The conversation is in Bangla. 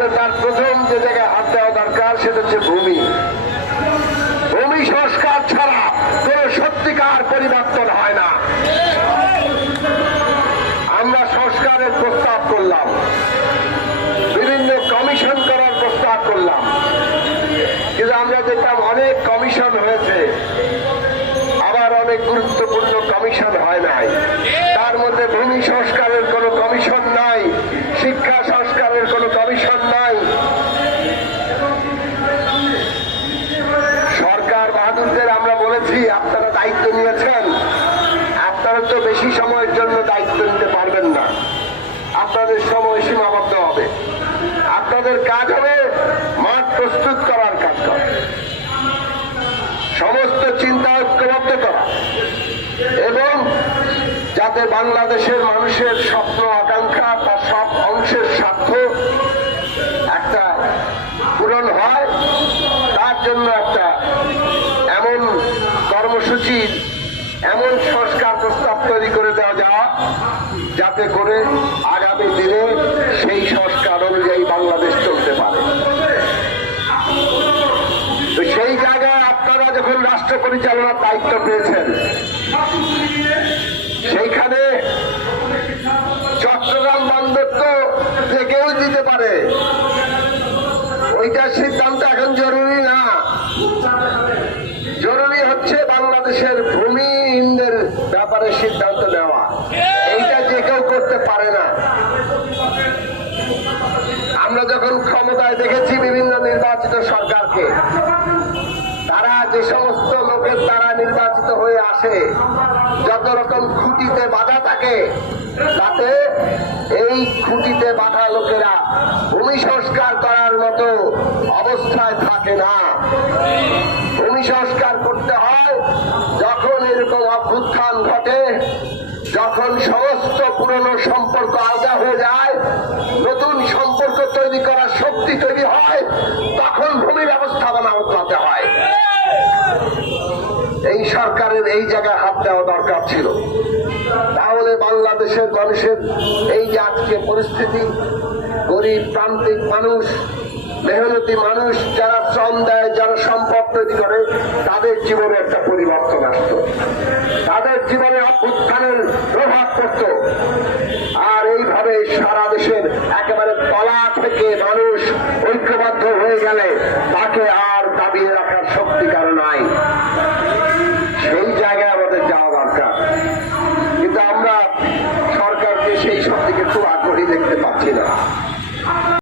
তাহলে তার প্রথম যে জায়গায় হাত দেওয়া দরকার সেটা হচ্ছে ভূমি। ভূমি সংস্কার ছাড়া কোন সত্যিকার পরিবর্তন হয় না। আমরা সংস্কারের প্রস্তাব করলাম, বিভিন্ন কমিশন করার প্রস্তাব করলাম, কিন্তু আমরা দেখলাম অনেক কমিশন হয়েছে, আবার অনেক গুরুত্বপূর্ণ কমিশন হয় নাই। তার মধ্যে ভূমি সংস্কারের কোন কমিশন নাই, শিক্ষা সংস্কারের কোন কমিশন নাই। সরকার বাহাদুরদের আমরা বলেছি, আপনারা দায়িত্ব নিয়েছেন, আপনারা তো বেশি সময়ের জন্য দায়িত্ব নিতে পারবেন না, আপনাদের সময় সীমাবদ্ধ হবে। আপনাদের কাজ হবে মাঠ প্রস্তুত করার কাজ করা, সমস্ত চিন্তা ঐক্যবদ্ধ করা, এবং যাতে বাংলাদেশের মানুষের স্বপ্ন আকাঙ্ক্ষা তার সব অংশের স্বার্থ একটা পূরণ হয়, তার জন্য একটা এমন কর্মসূচির এমন সংস্কার প্রস্তাব তৈরি করে দেওয়া যাওয়া যাতে করে আগামী দিনে সেই সংস্কার অনুযায়ী বাংলাদেশ চলতে পারে। তো সেই জায়গায় আপনারা যখন রাষ্ট্র পরিচালনার দায়িত্ব পেয়েছেন, সেইখানে চট্টগ্রাম বন্দর তো যে কেউ দিতে পারে, ওইটার সিদ্ধান্ত এখন জরুরি না। জরুরি হচ্ছে বাংলাদেশের ভূমিহীনদের ব্যাপারে সিদ্ধান্ত নেওয়া। এইটা যে কেউ করতে পারে না। আমরা যখন ক্ষমতায় দেখেছি বিভিন্ন নির্বাচিত সরকারকে, তারা যে সমস্ত লোকের দ্বারা নির্বাচিত হয়ে আসে, যত রকম খুঁটিতে বাধা থাকে, তাতে এই খুঁটিতে বাধা লোকেরা ভূমি সংস্কার করার মতো অবস্থায় থাকে না। ভূমি সংস্কার করতে হয় যখন এরকম অভ্যুত্থান ঘটে, যখন সমস্ত পুরনো সম্পর্ক আলাদা হয়ে যায়, নতুন সম্পর্ক তৈরি করার শক্তি তৈরি হয়, তখন ভূমি ব্যবস্থাপনা বদলাতে হয়। এই সরকারের এই জায়গায় হাত দেওয়া দরকার ছিল। তাহলে বাংলাদেশের মানুষের এই যে আজকে পরিস্থিতি, গরিব প্রান্তিক মানুষ, মেহনতি মানুষ, যারা শ্রম দেয়, যারা সম্পদ তৈরি করে, তাদের জীবনে একটা পরিবর্তন আসতো, তাদের জীবনে অভ্যুত্থানের প্রভাব পড়ত। আর এইভাবে সারা দেশের একেবারে তলা থেকে মানুষ ঐক্যবদ্ধ হয়ে গেলে তাকে